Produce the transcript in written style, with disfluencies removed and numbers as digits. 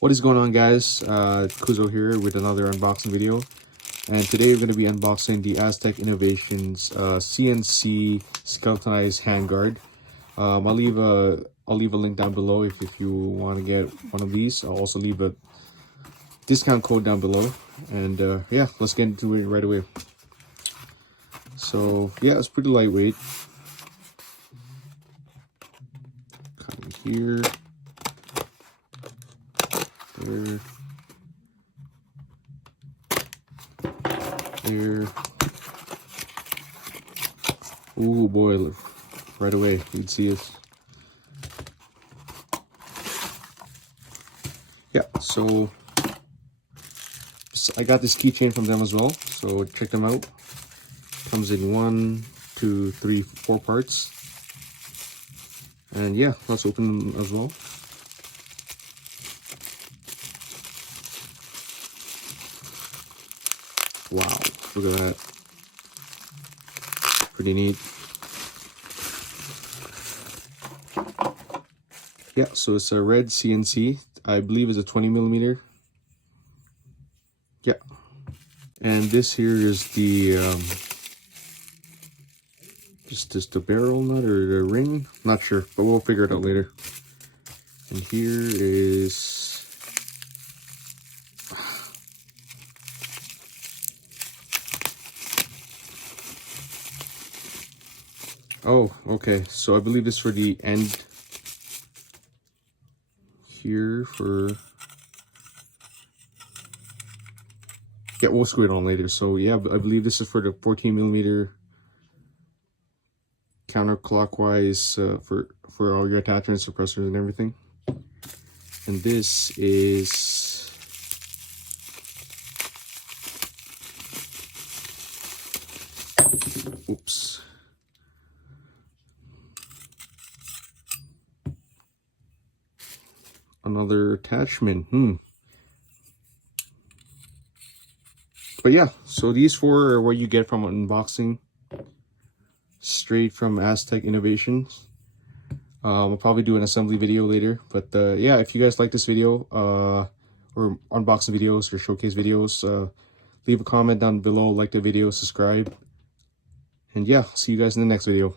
What is going on, guys? Kuzo here with another unboxing video, and today we're going to be unboxing the Aztech Innovations CNC skeletonized handguard. I'll leave a link down below if you want to get one of these. I'll also leave a discount code down below, and yeah, let's get into it right away. So yeah, it's pretty lightweight. Cutting here. There. Ooh boy, look, right away you'd see it. Yeah, so I got this keychain from them as well, so check them out. Comes in 1, 2, 3, 4 parts, and yeah, let's open them as well. Wow, look at that. Pretty neat. Yeah, so it's a red CNC. I believe it's a 20mm. Yeah. And this here is the just the barrel nut or the ring. Not sure, but we'll figure it out later. And here is oh, okay. So I believe this is for the end here for, yeah, we'll screw it on later. So yeah, I believe this is for the 14mm counterclockwise for all your attachments, suppressors, and everything. And this is oops. Another attachment. But yeah, so these four are what you get from an unboxing, straight from Aztech Innovations. I'll probably do an assembly video later, but yeah, if you guys like this video or unboxing videos or showcase videos, leave a comment down below, like the video, subscribe, and yeah, see you guys in the next video.